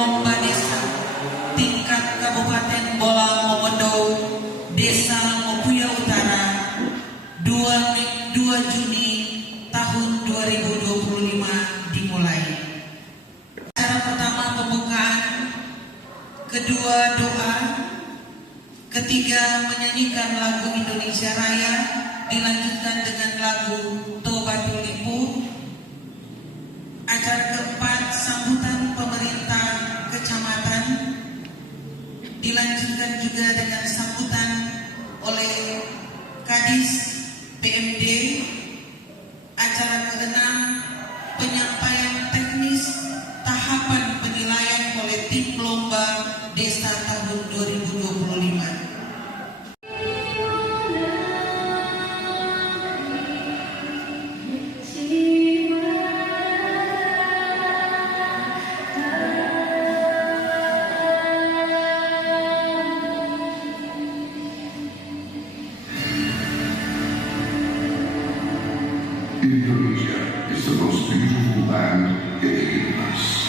lomba desa tingkat Kabupaten Bolang Mongondo, Desa Mopuya Utara, 2 Juni tahun 2025 dimulai. Acara pertama pembukaan, kedua doa, ketiga menyanyikan lagu Indonesia Raya, dilanjutkan dengan lagu Tobatul Lipu. Acara keempat sambutan pemerintah kecamatan, dilanjutkan juga dengan sambutan oleh Kadis PMD. Acara keenam penyampaian teknis tahapan penilaian oleh tim lomba desa tahun 2025. Indonesia is the most beautiful land in the universe.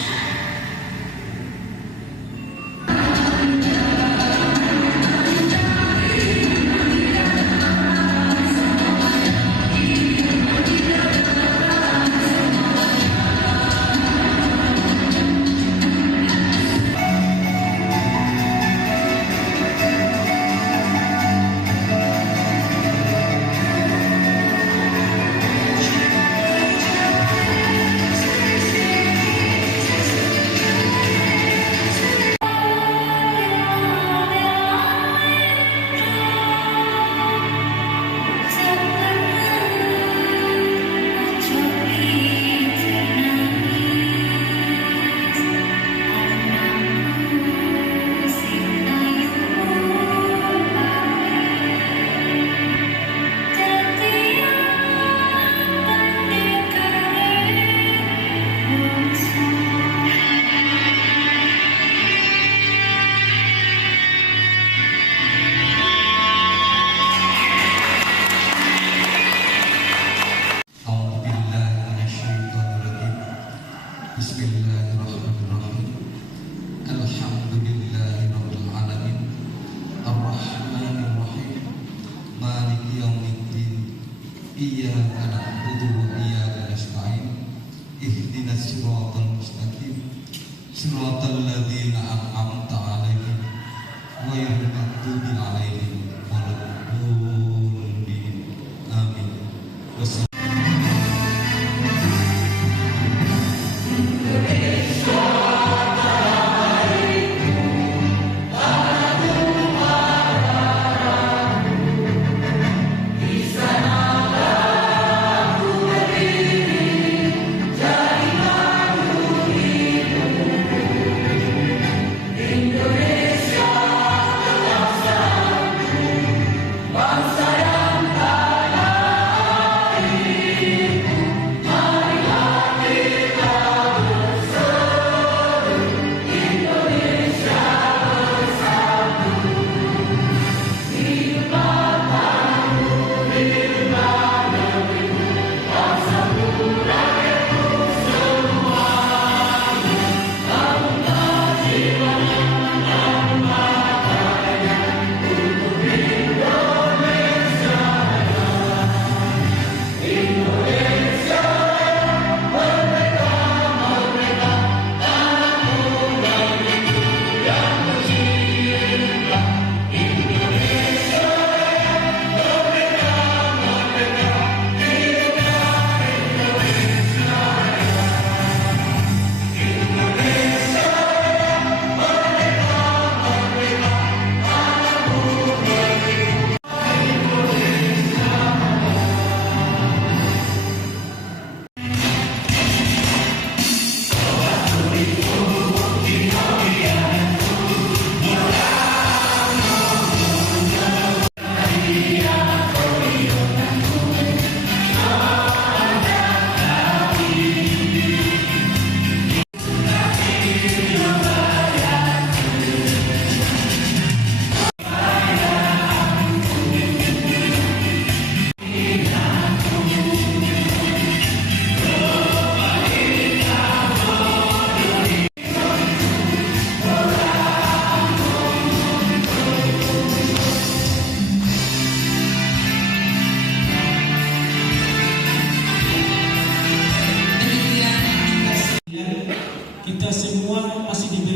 Bismillahirrahmanirrahim. Alhamdulillahirabbil alamin. Arrahmanirrahim. Maliki yaumiddin. Iyyaka na'budu wa iyyaka nasta'in. Ihdinas siratal mustaqim. Siratal ladzina an'amta 'alaihim ghairil maghdubi 'alaihim waladdallin. Amin. Bangsa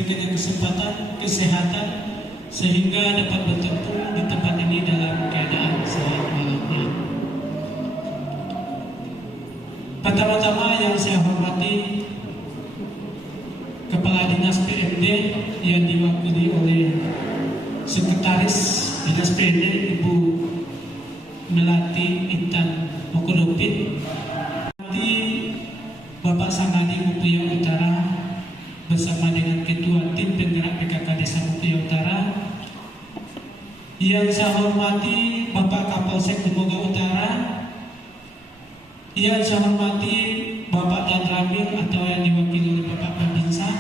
diberikan kesehatan sehingga dapat bertempur di tempat ini dalam keadaan sehat walafiat. Pertama-tama yang saya hormati Kepala Dinas PMD yang diwakili oleh Sekretaris Dinas PMD Ibu Melati Intan Mokodopit, Bapak Sangadi Mutia Utara bersama dengan Ketua Tim Penggerak PKK Desa Mutia Utara. Yang saya hormati Bapak Kapolsek Lumoga Utara. Yang saya hormati Bapak Dan Ramil atau yang diwakili oleh Bapak Babinsa.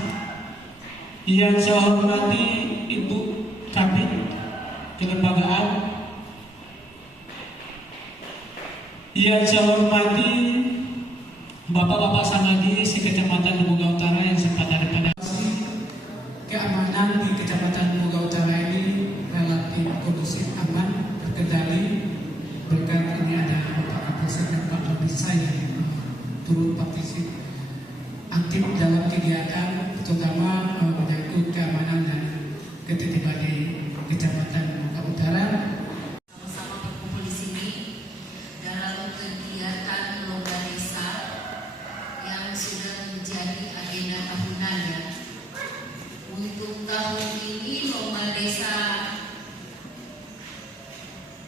Yang saya hormati Ibu Kabit Kelembagaan. Yang saya hormati Bapak-bapak Sangadi se-Kecamatan Lumoga Utara yang sempat ada pada keamanan di Kecamatan Lumoga Utara ini relatif kondusif, aman, terkendali berkat ini ada Bapak Kapolsek dan Pak Babinsa yang turut partisip aktif dalam kegiatan terutama menyangkut keamanan dan ketertiban di Kecamatan Lumoga Utara. Sama-sama berkumpul di sini dalam kegiatan lomba desa yang sudah menjadi agenda tahunan ya. Untuk tahun ini lomba desa,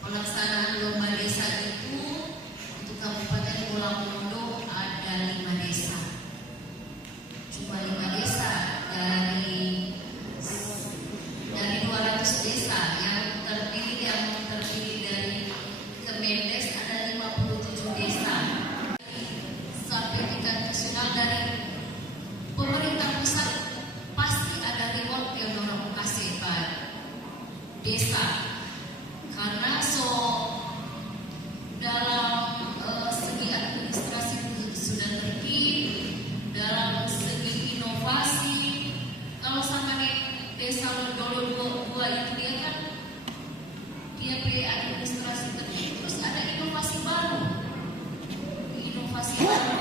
pelaksanaan lomba desa itu untuk Kabupaten Pulau Mondo ada 5 desa. Cuma 5 desa dari 200 desa yang terpilih dari Kemendes ada 57 desa. Sampai tingkat nasional dari pemerintah pusat pasti ada reward yang orang kasih pada desa karena dalam segi administrasi sudah tertib, dalam segi inovasi. Kalau sampai desa Lodolo 2 itu dia kan dia punya administrasi tertib, terus ada inovasi baru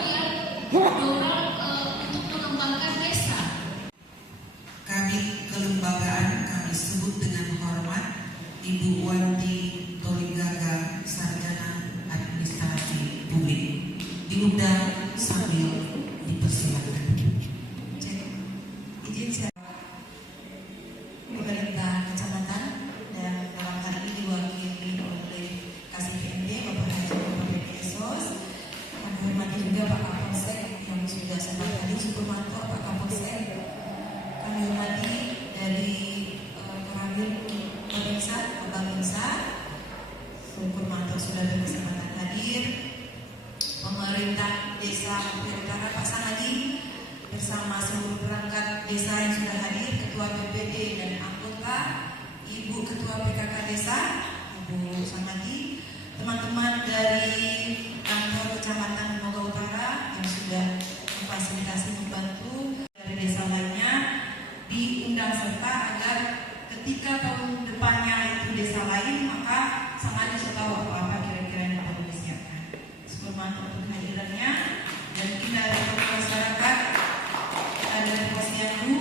yang dorong untuk mengembangkan desa. Kami kelembagaan kami sebut dengan hormat Ibu Wanti Toliggaga, Sarjana Administrasi Publik. Diundang sambil dipersilakan. Izin saya pemerintah kecamatan dan dalam hal ini diwakili oleh Kasih PMD Bapak Haji Bapak Yesus. Kami hormati juga Pak Kapolsek yang sudah sempat tadi Sukurmanto Pak Kapolsek. Kami hormati dari Karamil Babinsa Sukurmanto sudah berkesempatan hadir. Pemerintah Desa Mutia Utara Pak Sangadi bersama seluruh perangkat desa yang sudah hadir, Ketua PPD dan anggota, Ibu Ketua PKK Desa, Ibu Sangadi, teman-teman dari kantor Kecamatan Lumoga Utara yang sudah memfasilitasi membantu dari desa lainnya diundang serta agar ketika tahun depannya itu desa lain maka sangat tahu apa kira-kira yang perlu disiapkan. Sekurang untuk kehadirannya dan kita dari masyarakat ada posyandu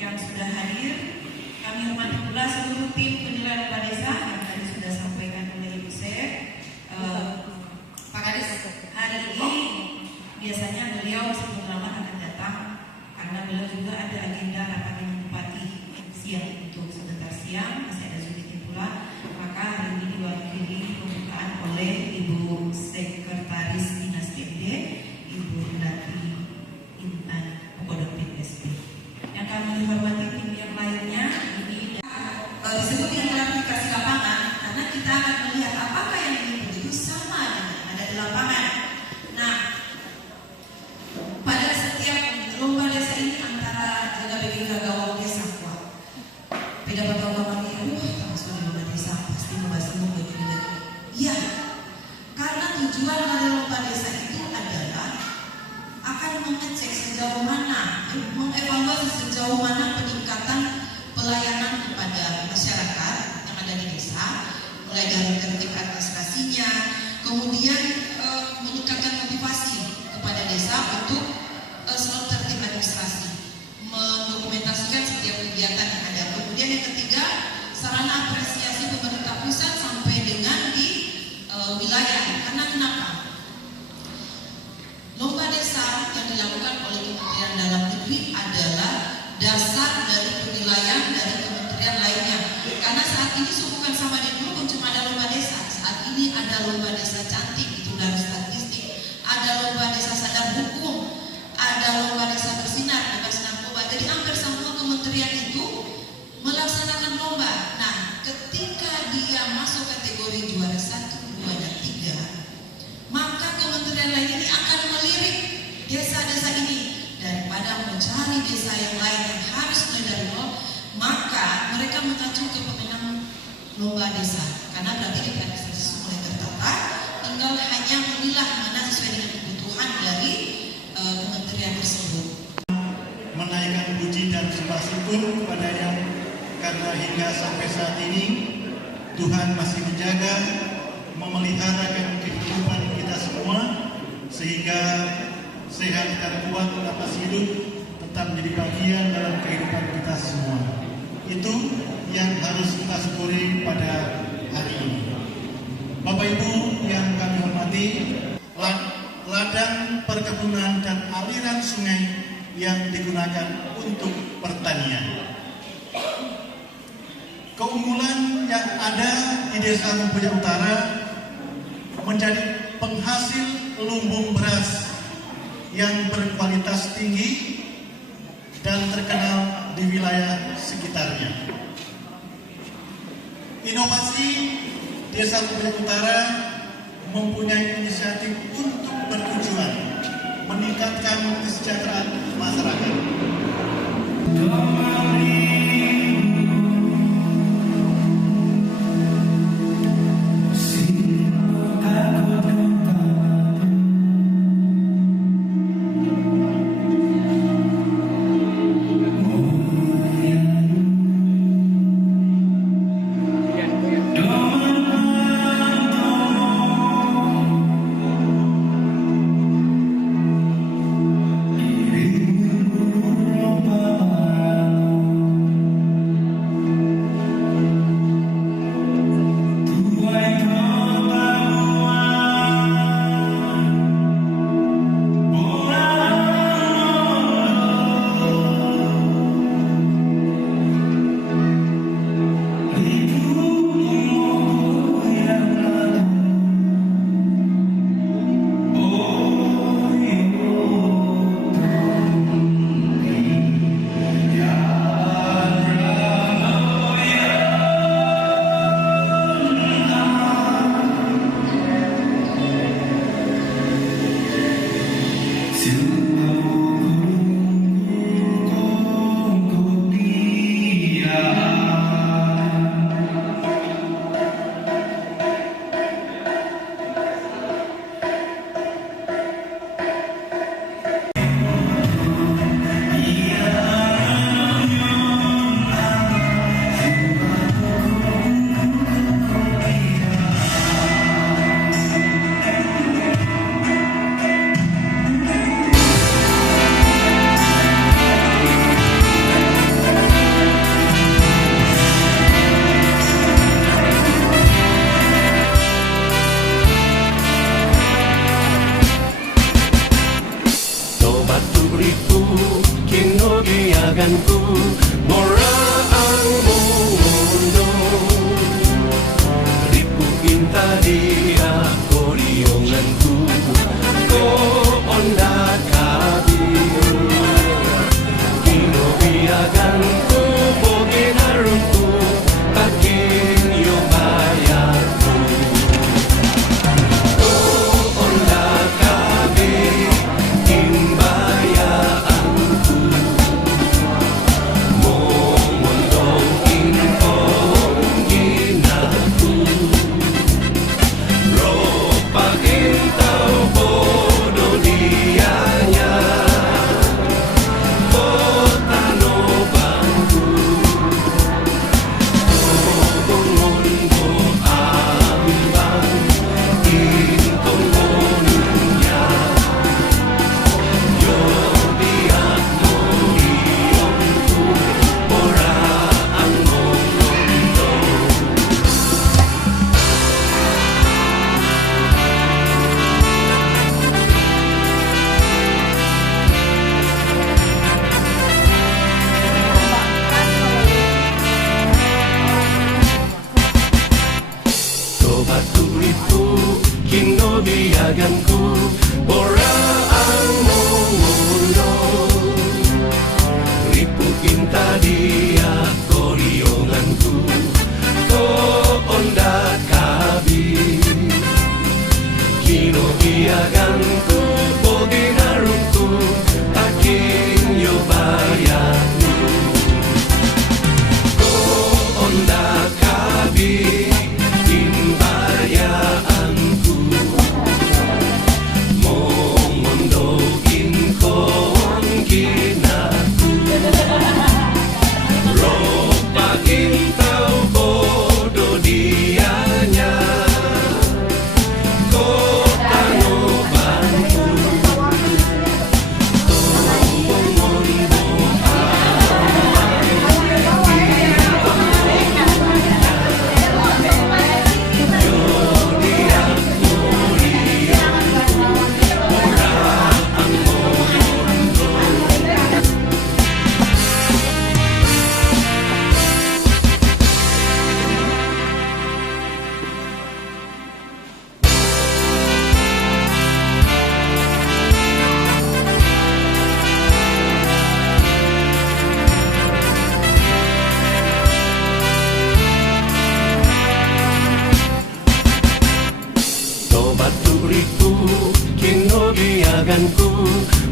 yang sudah hadir. Kami hormati pula seluruh tim penilaian lomba desa yang tadi sudah sampaikan oleh Ibu Sep. Pak Kadis, hari ini biasanya beliau sebelum lama akan datang karena beliau juga ada agenda rapat dengan Bupati siang untuk sebentar siang masih ada Zulkifli pula. Maka hari ini diwakili pembukaan oleh Ibu Sekretaris Dinas PMD Ibu Melati Intan Mokodopit SP. Yang kami hormati tim yang lainnya ini disebut yang klarifikasi lapangan karena kita akan melihat apakah yang diinput itu sama dengan ada di lapangan. Nah, pada setiap lomba desa ini antara jaga bagi gawang desa kuat. Beda bapak kami, tak masuk di lomba desa pasti membahasmu begini. Iya, karena tujuan dari lomba desa itu adalah akan mengecek sejauh mana, mengevaluasi sejauh mana peningkatan pelayanan kepada masyarakat yang ada di desa, mulai dari tertib administrasinya, kemudian meningkatkan motivasi kepada desa untuk selalu tertib administrasi, mendokumentasikan kegiatan yang ada. Kemudian yang ketiga, sarana apresiasi pemerintah pusat sampai dengan di wilayah. Karena kenapa? Lomba desa yang dilakukan oleh Kementerian Dalam Negeri adalah dasar dari penilaian dari kementerian lainnya. Karena saat ini bukan sama di dulu cuma ada lomba desa. Saat ini ada lomba desa cantik, itu dari statistik. Ada lomba desa sadar hukum, ada lomba desa bersinar, bebas narkoba. Jadi hampir semua kementerian itu melaksanakan lomba. Nah, ketika dia masuk kategori juara 1, 2, dan 3, maka kementerian lain ini akan melirik desa-desa ini. Daripada mencari desa yang lain yang harus mulai dari nol, maka mereka mengacu ke pemenang lomba desa. Karena berarti administrasi mulai tertata, tinggal hanya memilah mana sesuai dengan kebutuhan dari kementerian tersebut. Menaikkan puji dan sembah syukur kepada Yang, karena hingga sampai saat ini Tuhan masih menjaga, memelihara kehidupan kita semua, sehingga sehat dan kuat napas hidup tetap menjadi bagian dalam kehidupan kita semua. Itu yang harus kita syukuri pada hari ini. Bapak Ibu yang kami hormati, ladang perkebunan dan aliran sungai yang digunakan untuk pertanian. Keunggulan yang ada di Desa Mempunyai Utara menjadi penghasil lumbung beras yang berkualitas tinggi dan terkenal di wilayah sekitarnya. Inovasi Desa Mempunyai Utara mempunyai inisiatif untuk bertujuan meningkatkan kesejahteraan masyarakat.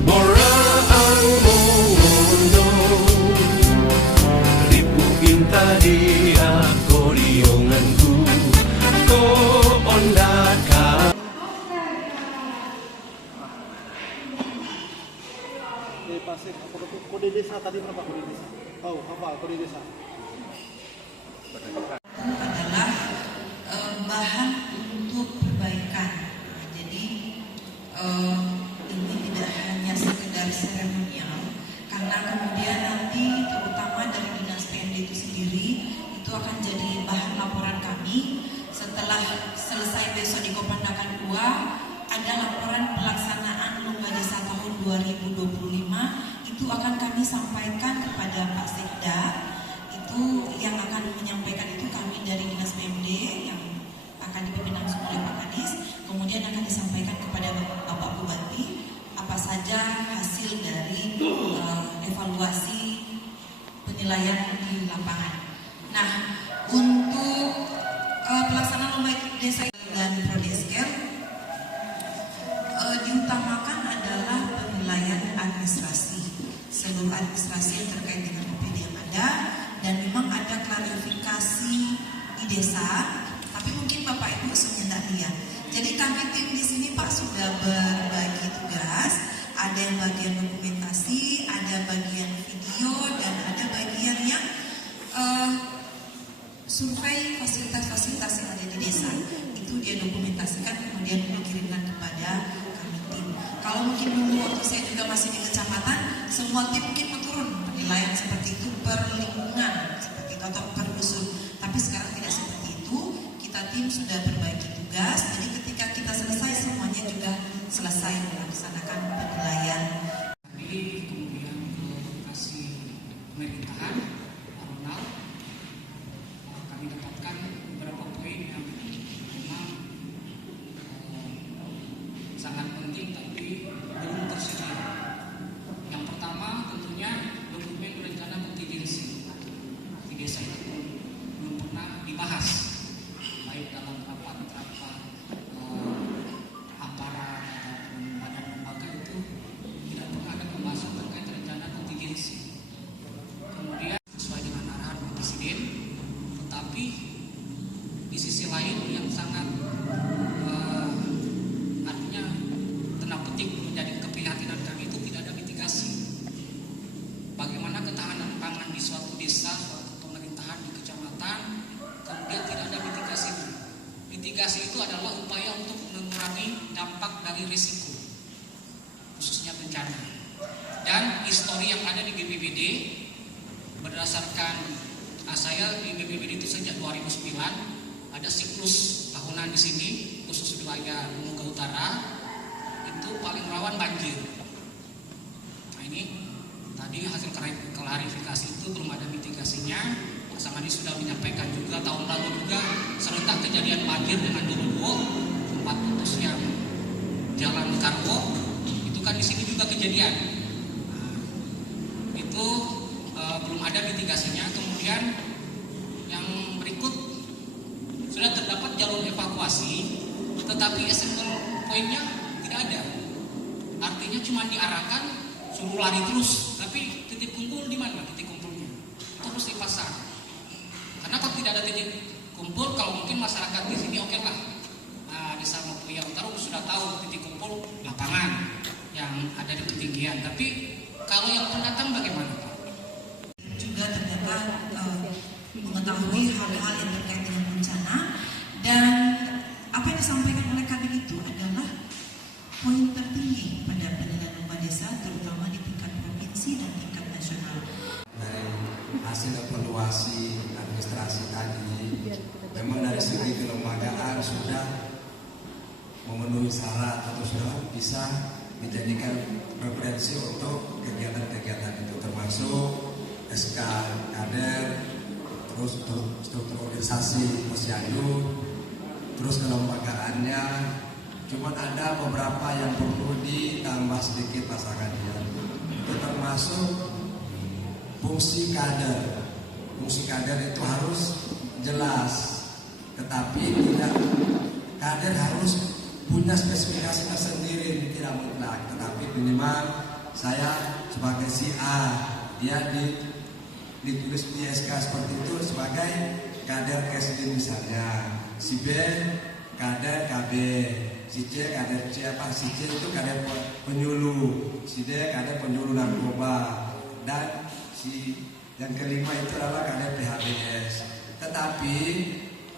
Mora ang mundo Ripuin tadi akordeonanku Ko ondaka Pasir, kode desa tadi berapa kode desa? Oh, hafal kode desa. Adalah bahan untuk perbaikan. Jadi ini tidak hanya sekedar seremonial, karena kemudian nanti terutama dari dinas PMD itu sendiri itu akan jadi bahan laporan kami setelah selesai besok di Kopandakan 2 ada laporan pelaksanaan Lomba Desa tahun 2025 itu akan kami sampaikan kepada Pak Sekda. Itu yang akan menyampaikan itu kami dari Dinas PMD yang akan dipimpin langsung oleh Pak Kadis, kemudian akan disampaikan kepada Bapak Bupati apa saja hasil dari evaluasi penilaian di lapangan. Nah, untuk pelaksanaan Lomba Desa dan Prodeskel diutamakan adalah penilaian administrasi, seluruh administrasi yang terkait dengan OPD yang ada, dan memang ada klarifikasi di desa, tapi mungkin Bapak Ibu semuanya tidak lihat. Jadi kami tim di sini Pak sudah berbagi tugas, ada yang bagian dokumentasi, ada bagian video, dan ada bagian yang survei fasilitas-fasilitas yang ada di desa. Itu dia dokumentasikan kemudian dikirimkan kepada kami tim. Kalau mungkin dulu waktu saya juga masih di kecamatan, semua tim mungkin turun penilaian seperti itu per lingkungan seperti itu atau per usul. Tapi sekarang tidak seperti itu. Kita tim sudah berbagi tugas. Jadi ketika kita selesai semuanya juga selesai melaksanakan penilaian. Jadi kemudian ke lokasi pemerintahan Ronald, kami dapatkan beberapa poin yang memang sangat penting tapi belum tersedia. Yang pertama tentunya dokumen rencana kontingensi di desa itu belum pernah dibahas, baik dalam rapat-rapat aparat ataupun badan lembaga itu tidak pernah ada pembahasan terkait rencana kontingensi. Kemudian sesuai dengan arahan Pak Presiden, tetapi di sisi lain yang sangat artinya tanda petik menjadi keprihatinan kami itu tidak ada mitigasi. Bagaimana ketahanan pangan di suatu desa, suatu pemerintahan di kecamatan, kemudian tidak ada mitigasi. Mitigasi itu adalah upaya untuk mengurangi dampak dari risiko, khususnya bencana. Dan histori yang ada di BPBD, berdasarkan saya di BPBD itu sejak 2009, ada siklus tahunan di sini, khusus wilayah Muga Utara, itu paling rawan banjir. Nah ini tadi hasil klarifikasi itu belum ada mitigasinya. Pak Samadi sudah menyampaikan juga tahun lalu juga serentak kejadian banjir dengan Dorogo, tempat putus yang jalan kargo, itu kan di sini juga kejadian. Nah, itu belum ada mitigasinya. Kemudian yang berikut sudah terdapat jalur evakuasi, tetapi essential pointnya tidak ada. Artinya cuma diarahkan suruh lari terus, tapi titik kumpul di mana titik kumpulnya? Itu harus dipasang. Karena kalau tidak ada titik kumpul, kalau mungkin masyarakat di sini oke lah. Nah, Desa Mapuya Utara sudah tahu titik kumpul lapangan yang ada di ketinggian. Tapi kalau yang pendatang bagaimana, Pak? Juga ternyata mengetahui hal-hal yang terkait dengan bencana, dan apa yang disampaikan oleh Kadin itu adalah poin tertinggi pada penilaian lomba desa, terutama di tingkat provinsi dan tingkat nasional. Dari hasil evaluasi administrasi tadi, memang dari segi kelembagaan sudah memenuhi syarat atau sudah bisa menjadikan referensi untuk kegiatan-kegiatan itu, termasuk SK kader, terus struktur organisasi posyandu, terus kelembagaannya. Cuma ada beberapa yang perlu ditambah sedikit pasangannya, itu termasuk fungsi kader. Fungsi kader itu harus jelas, tetapi tidak, kader harus punya spesifikasi tersendiri, tidak mutlak, tetapi minimal saya sebagai si A, dia ditulis di SK seperti itu sebagai kader Kesdin misalnya, si B kader KB, si C kader C si C itu kader penyuluh, si D kader penyuluh narkoba, dan si yang kelima itu adalah kader PHBS. Tetapi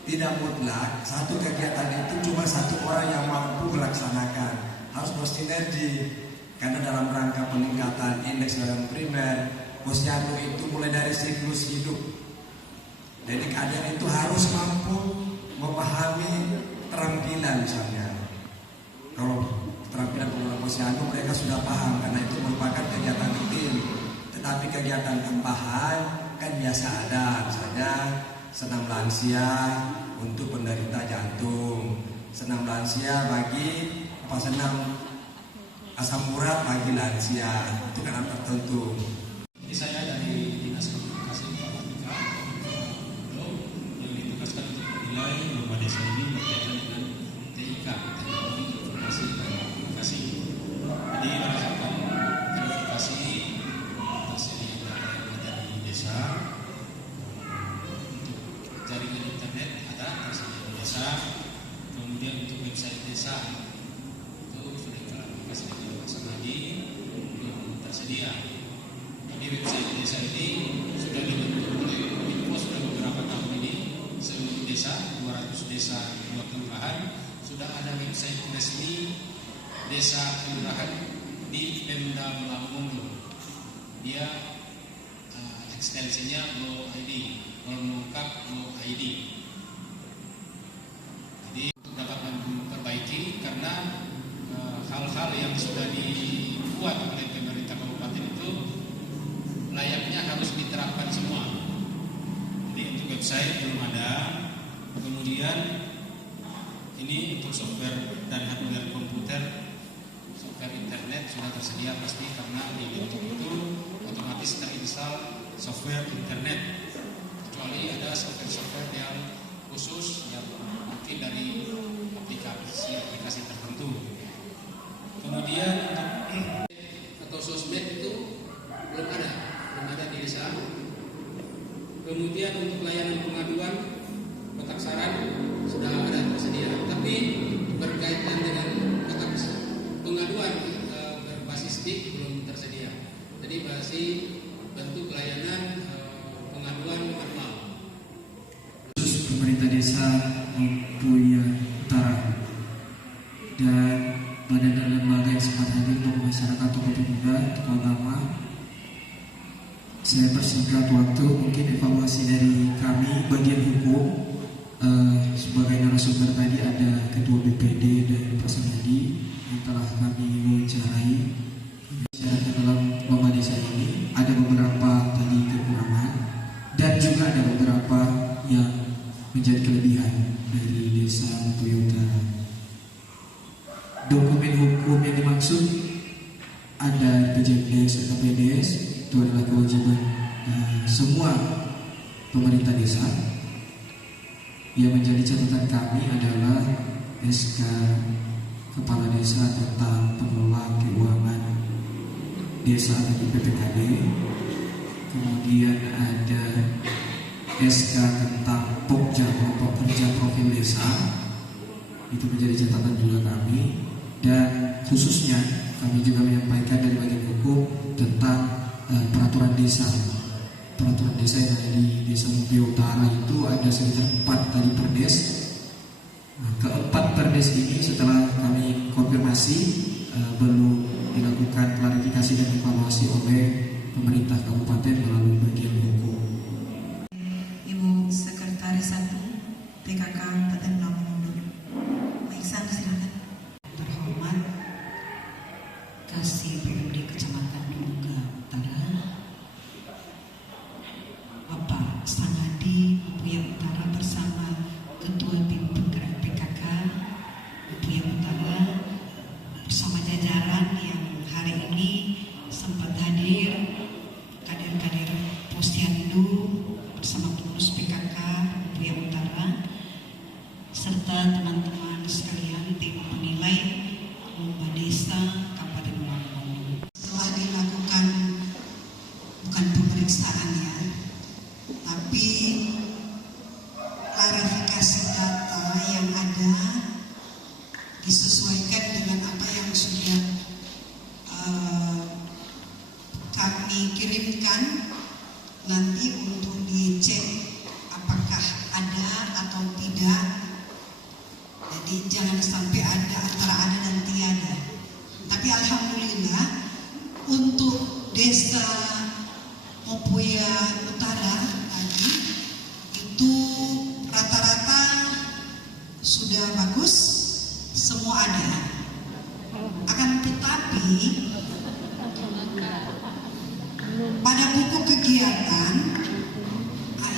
tidak mutlak satu kegiatan itu cuma satu orang yang mampu melaksanakan, harus bersinergi, karena dalam rangka peningkatan indeks dalam primer, posyandu itu mulai dari siklus hidup. Jadi kader itu harus mampu memahami keterampilan misalnya. Kalau keterampilan pengelola posyandu mereka sudah paham karena itu merupakan kegiatan rutin. Tetapi kegiatan tambahan kan biasa ada, misalnya senam lansia untuk penderita jantung, senam lansia bagi senam asam urat bagi lansia, itu kan tertentu. Ini saya dari Dinas Komunikasi Informatika, yang ditugaskan untuk menilai lomba desa ini berkaitan dengan TIK, Teknologi Informasi dan Komunikasi. Jadi berdasarkan verifikasi tersedia data yang ada di desa, untuk jaringan internet ada tersedia di desa, kemudian untuk website desa itu sudah klarifikasi dengan Mas Lagi belum tersedia. Di website desa ini sudah dibentuk oleh Info sudah beberapa tahun ini, seluruh desa 200 desa 2 kelurahan sudah ada website resmi desa kelurahan di Pemda Melangmondo. Dia ekstensinya Go.id, mengungkap Go.id. Jadi dapat memperbaiki karena hal-hal yang sudah dibuat oleh pemerintah kabupaten itu layaknya harus diterapkan semua. Jadi untuk website belum ada. Kemudian ini untuk software dan hardware komputer, software internet sudah tersedia pasti karena di laptop itu otomatis terinstal software internet. Kecuali ada software yang khusus yang mungkin dari aplikasi tertentu. Kemudian atau sosmed itu belum ada di desa. Kemudian untuk layanan pengaduan kotak saran sudah ada tersedia, tapi berkaitan dengan kotak pengaduan berbasis TIK belum tersedia. Jadi masih bentuk layanan pengaduan manual. Khusus pemerintah desa Mampuya Utara dan badan dan lembaga yang sempat hadir untuk masyarakat, tokoh pemuda, tokoh agama. Saya persingkat waktu, mungkin evaluasi dari kami bagian hukum. Sebagai narasumber tadi ada Ketua BPD dan Pak Samadi yang telah kami wawancarai. Masyarakat dalam lomba desa ini ada beberapa tadi kekurangan dan juga ada beberapa yang menjadi kelebihan dari desa Mampuya Utara. Dokumen hukum yang dimaksud ada PJPS atau PDS, itu adalah kewajiban semua pemerintah desa. Yang menjadi catatan kami adalah SK Kepala Desa tentang pengelola keuangan desa atau PPKD. Kemudian ada SK tentang Pokja, kelompok kerja profil desa. Itu menjadi catatan juga kami. Dan khususnya kami juga menyampaikan dari bagian hukum tentang peraturan desa. Peraturan desa yang ada di Desa Mampuya Utara itu ada sekitar 4 tadi perdes. Keempat perdes ini setelah kami konfirmasi belum dilakukan klarifikasi dan evaluasi oleh pemerintah kabupaten melalui bagian hukum. Ibu Sekretaris 1 PKK Kabupaten Melangmondo. Baik, silakan. Terhormat Kasih PMD Kecamatan Duga Utara, Bapak Sanadi Mampuya Utara bersama Ketua Tim Penggerak PKK Mampuya Utara bersama jajaran yang hari ini sempat hadir, kader-kader Posyandu bersama pengurus PKK Mampuya Utara serta teman-teman sekalian tim penilai Desa Kabupaten Lampung. Telah dilakukan bukan pemeriksaan ya, tapi klarifikasi data yang ada disesuaikan dengan apa yang sudah kami kirimkan nanti untuk dicek apakah ada atau tidak. Jadi jangan sampai ada antara ada dan tiada. Tapi alhamdulillah untuk desa Mopuya Utara tadi itu rata-rata sudah bagus, semua ada. Akan tetapi pada buku kegiatan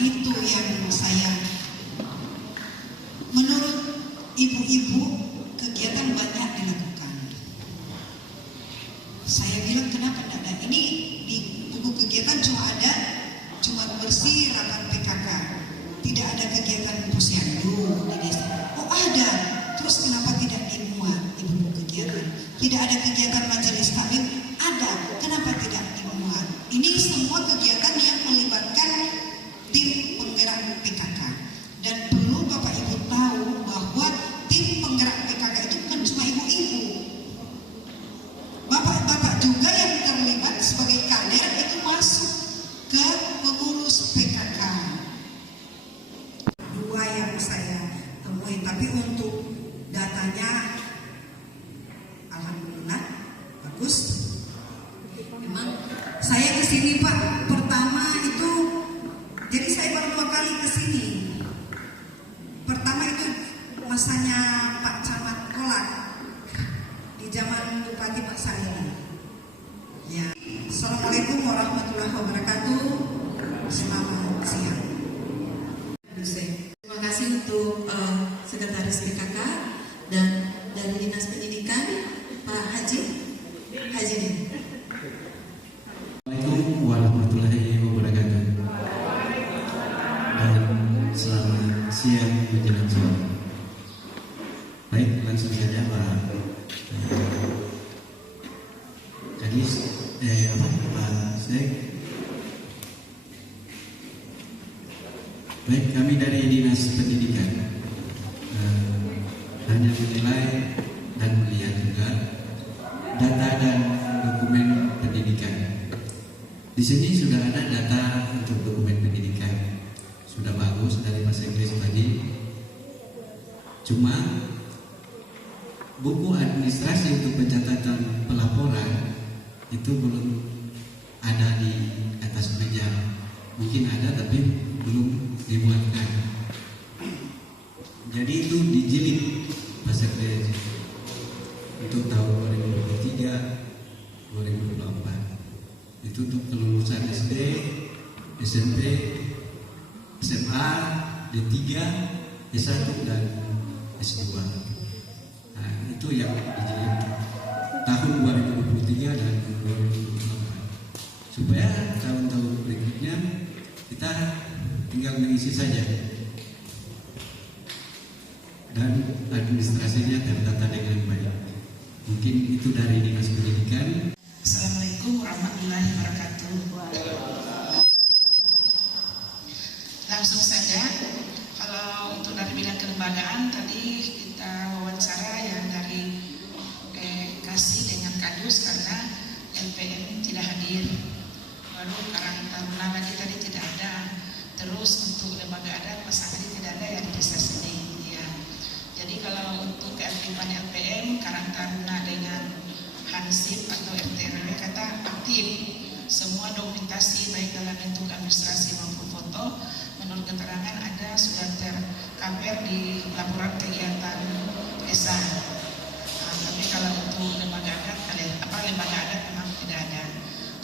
itu yang saya, menurut ibu-ibu kegiatan banyak dilakukan. Saya bilang kenapa tidak ada? Ini di buku kegiatan cuma bersih rapat PKK, tidak ada kegiatan posyandu di desa. Oh ada, terus kenapa tidak dimuat di buku kegiatan? Tidak ada kegiatan majelis taklim, ada, kenapa tidak dimuat? Ini semua kegiatan yang melibatkan tim penggerak PKK. Dan perlu Bapak Ibu tahu bahwa tim penggerak PKK itu bukan cuma ibu-ibu. Bapak-bapak juga yang terlibat sebagai kader itu masuk ke pengurus PKK. Dua yang saya temui, tapi untuk datanya alhamdulillah bagus. Memang saya ke sini Pak, pertama itu jadi saya baru 2 kali ke sini. Pertama itu masanya Pak Camat Kolak di zaman Bupati Pak Saini. Ya. Assalamualaikum warahmatullahi wabarakatuh. Selamat siang. Terima kasih untuk Sekretaris PKK dan dari Dinas Pendidikan Pak Haji Den. Assalamualaikum warahmatullahi wabarakatuh. Dan selamat siang menjelang sore. Baik, langsung saja Pak Kadis, Pak Sek. Baik, kami dari Dinas Pendidikan hanya menilai dan melihat juga data dan dokumen pendidikan. Di sini sudah ada data untuk dokumen pendidikan, sudah bagus dari Mas Inggris tadi. Cuma buku administrasi untuk pencatatan pelaporan itu belum ada di atas meja. Mungkin ada tapi belum dibuatkan. Jadi itu dijilid Mas Inggris untuk tahun 2023, 2024. Itu untuk kelulusan SD, SMP, SMA, D3, S1 dan S2. Nah, itu yang dijilid tahun 2023 dan 2024. Supaya tahun-tahun berikutnya kita tinggal mengisi saja dan administrasinya terdata dengan baik. Mungkin itu dari Dinas Pendidikan. Assalamualaikum warahmatullahi wabarakatuh. Langsung saja, kalau untuk dari bidang kelembagaan tadi kita wawancara yang dari kasih dengan Kadus karena LPM tidak hadir. Lalu Karang Taruna lagi tadi tidak ada. Terus untuk lembaga adat pasangan tidak ada yang di desa sini. Ya. Jadi kalau untuk keaktifan LPM Karang Taruna dengan Hansip atau RTRW kata aktif, semua dokumentasi baik dalam bentuk administrasi maupun foto menurut keterangan ada sudah tercover di laporan kegiatan desa. Nah, tapi kalau untuk lembaga adat lembaga adat memang tidak ada.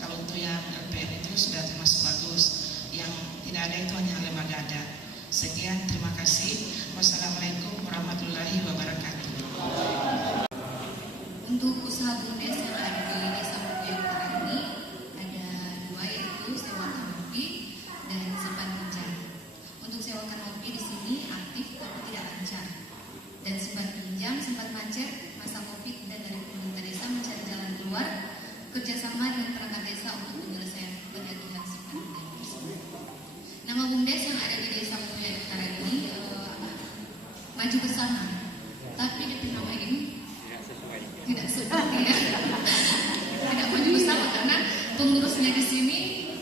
Kalau untuk yang LPM itu sudah termasuk bagus. Yang tidak ada itu hanya lembaga adat. Sekian, terima kasih. Wassalamualaikum warahmatullahi wabarakatuh. Untuk usaha BUMDes yang ada di Desa Mopuya Utara ini ada 2, yaitu sewa kanopi dan simpan pinjam. Untuk sewa kanopi di sini aktif tapi tidak lancar. Dan simpan pinjam sempat macet masa Covid dan dari pemerintah desa maju ke sana. Tapi di nama ini tidak seperti ya. Tidak maju bersama karena pengurusnya di sini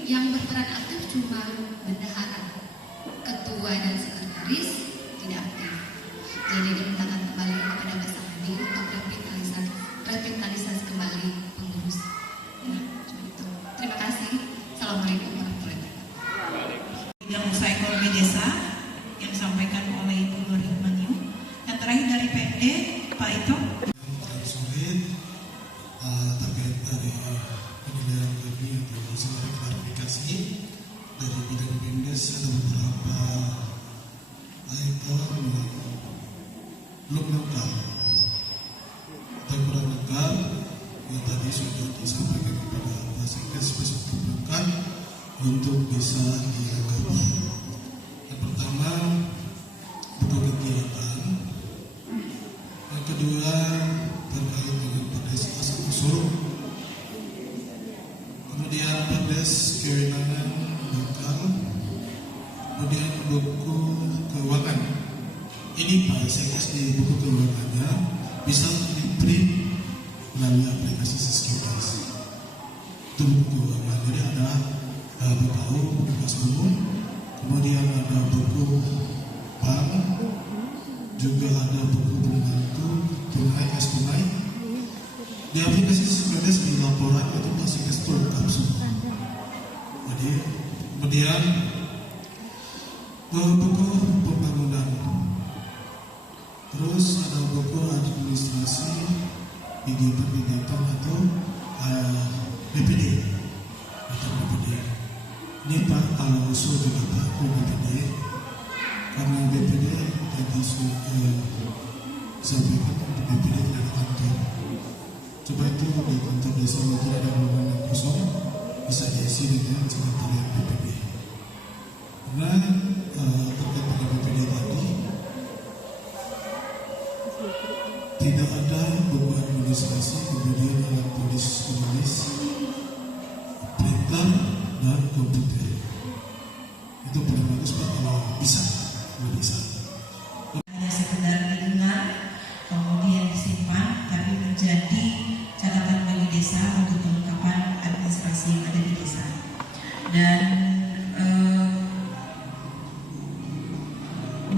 yang berperan aktif cuma bendahara, ketua dan sekretaris tidak aktif. Jadi dimintakan kembali kepada Mbak Sandi untuk revitalisasi kembali pengurus. Ya, cuma itu. Terima kasih. Assalamualaikum warahmatullahi wabarakatuh. Bidang usaha ekonomi desa yang disampaikan oleh Ibu Nur Hikmanyu. Yang terakhir dari PMD, Pak Ito. Sulit terkait dari penilaian kami atau sebagai klarifikasi dari bidang BMDes ada beberapa item belum lengkap atau kurang lengkap yang tadi sudah disampaikan kepada Pak Sekdes besok lengkap untuk bisa dilengkapi. Yang pertama buku kegiatan, yang kedua terkait dengan perdes asal usul, kemudian perdes kewenangan lokal, kemudian buku keuangan. Ini Pak Sekdes di buku keuangannya bisa di-print melalui aplikasi Siskiodas. Itu buku keuangan. Jadi ada buku kas umum, kemudian ada buku bank, juga ada buku pembantu tunai kas tunai. Di aplikasi Siskiodas di laporan itu masih itu lengkap semua. Jadi kemudian buku pembangunan, terus ada buku administrasi kegiatan atau BPD atau BPD. Ini Pak kalau usul juga Pak BPD, karena BPD tadi sampaikan BPD tidak ada kantor. Coba itu di kantor desa itu ada ruangan yang kosong, bisa diisi dengan sekretariat BPD. Karena terkait dengan BPD tadi tidak ada buku administrasi, kemudian alat tulis printer dan komputer. Itu paling bagus Pak kalau bisa, kalau bisa. Hanya sekedar didengar, kemudian disimpan, tapi menjadi catatan bagi desa untuk kelengkapan administrasi yang ada di desa. Dan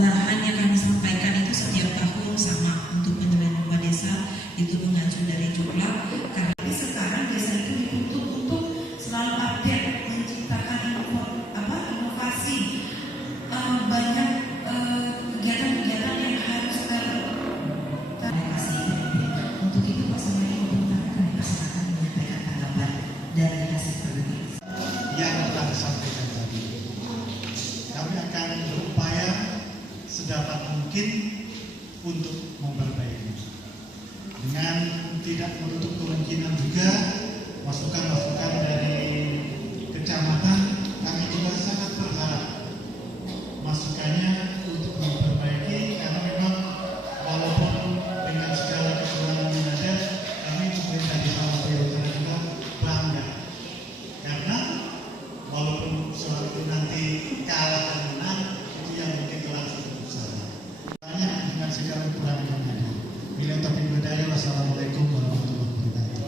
bahan yang kami sampaikan itu setiap tahun sama untuk penyelenggaraan rumah desa itu mengacu dari jumlah. Karena sekarang desa itu dituntut untuk selalu update, menciptakan inovasi, banyak kegiatan-kegiatan yang harus terrealisasi. Untuk itu Pak Samari kami persilakan menyampaikan tanggapan dari hasil penelitian yang telah disampaikan tadi. Kami akan berupaya sedapat mungkin untuk memperbaiki dengan tidak menutup kemungkinan juga masukan-masukan dari kecamatan. Kami juga sangat berharap masukannya untuk memperbaiki, karena memang walaupun dengan segala kekurangan yang ada, kami pemerintah di Surabaya Utara juga bangga, karena walaupun suatu nanti kalah dan menang, itu yang bikin kelas itu besar. Banyak dengan segala kekurangan yang ada. Bila taufiq hidayah, wassalamualaikum warahmatullahi wabarakatuh.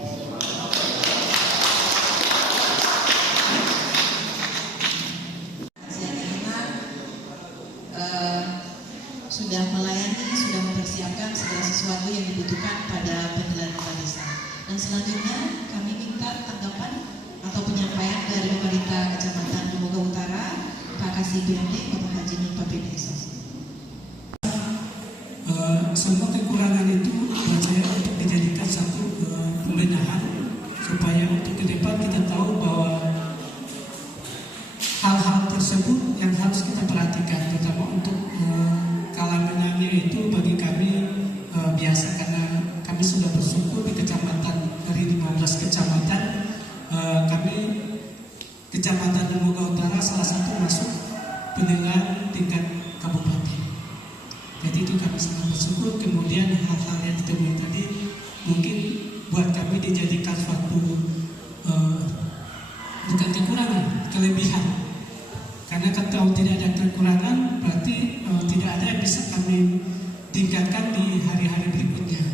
Sudah melayani, sudah mempersiapkan segala sesuatu yang dibutuhkan pada penyelenggaraan rumah desa. Dan selanjutnya kami minta tanggapan atau penyampaian dari pemerintah Kecamatan Lumoga Utara, Pak Kasih BMD, Bapak Haji Nur Pak PDS. Semua kekurangan itu saya untuk dijadikan satu pembenahan supaya untuk ke depan kita tahu bahwa hal-hal tersebut yang harus kita perhatikan, terutama untuk kalangannya itu bagi kami biasa, karena kami sudah bersyukur di kecamatan dari 15 kecamatan kami Kecamatan Lumoga Utara salah satu masuk penilaian tingkat kabupaten. Jadi itu kami sangat bersyukur. Kemudian hal-hal yang ditemui tadi mungkin buat kami dijadikan suatu bukan kekurangan, kelebihan. Karena kalau tidak ada kekurangan berarti tidak ada yang bisa kami tingkatkan di hari-hari berikutnya.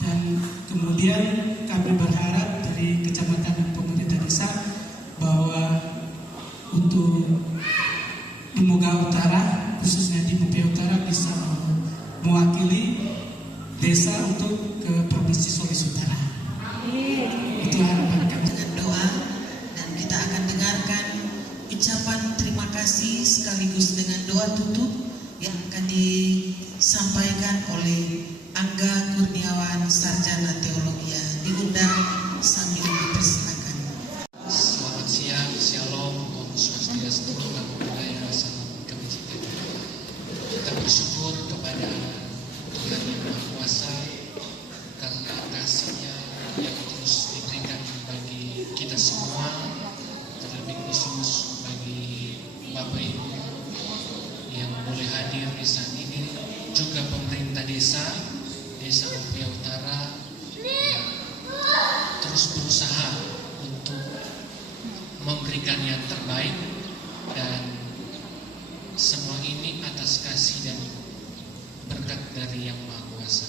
Dan kemudian kami berharap dari kecamatan dan pemerintah desa bahwa untuk di Muga Utara, khususnya di Mupia Utara, bisa mewakili desa untuk ke Provinsi Sulawesi Utara. Itu harapan kami. Dengan doa, dan kita akan dengarkan ucapan terima kasih sekaligus dengan doa tutup yang akan disampaikan oleh Angga Kurniawan, Sarjana Teologi. Diundang sambil dipersilakan. Selamat siang, Shalom, Om Swastiastu, Namo Buddhaya, Salam Kebajikan. Kita bersyukur kepada Tuhan Yang Maha Kuasa karena kasih-Nya yang terus diberikan bagi kita semua, terlebih khusus bagi Bapak Ibu yang boleh hadir di saat ini, juga pemerintah desa Mupia Utara yang terus berusaha untuk memberikan yang terbaik, dan semua ini atas kasih dan berkat dari Yang Maha Kuasa.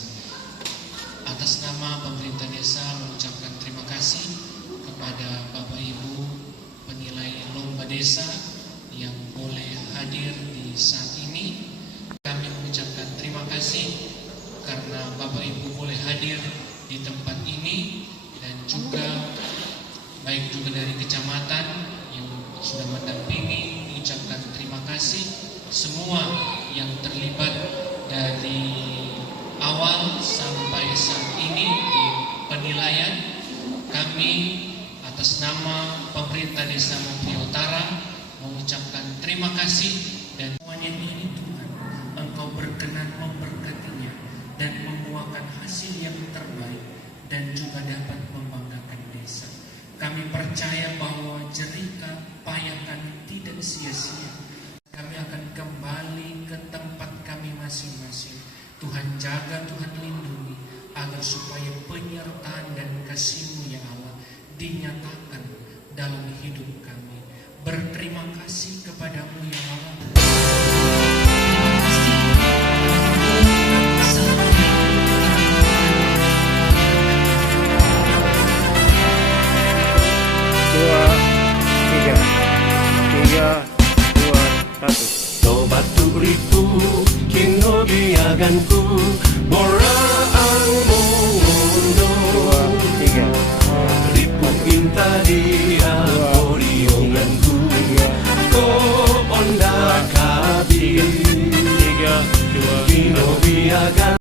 Atas nama pemerintah desa mengucapkan terima kasih kepada Bapak Ibu penilai lomba desa yang boleh hadir di saat ini. Kami mengucapkan terima kasih karena Bapak Ibu boleh hadir di tempat ini, dan juga baik juga dari kecamatan yang sudah mendampingi, mengucapkan terima kasih semua yang terlibat dari awal sampai saat ini di penilaian. Kami atas nama pemerintah desa Mupia Utara mengucapkan terima kasih, dan semuanya ini Tuhan, Engkau berkenan memberkatinya dan membuahkan hasil yang terbaik dan juga dapat membanggakan desa. Kami percaya bahwa jerih payah kami tidak sia-sia. Kami akan kembali ke tempat kami masing-masing. Tuhan jaga, Tuhan lindungi, agar supaya penyertaan dan kasih-Mu ya Allah dinyatakan dalam hidup kami. Berterima kasih kepada-Mu ya Allah. Tobat turiku, kinogiaganku,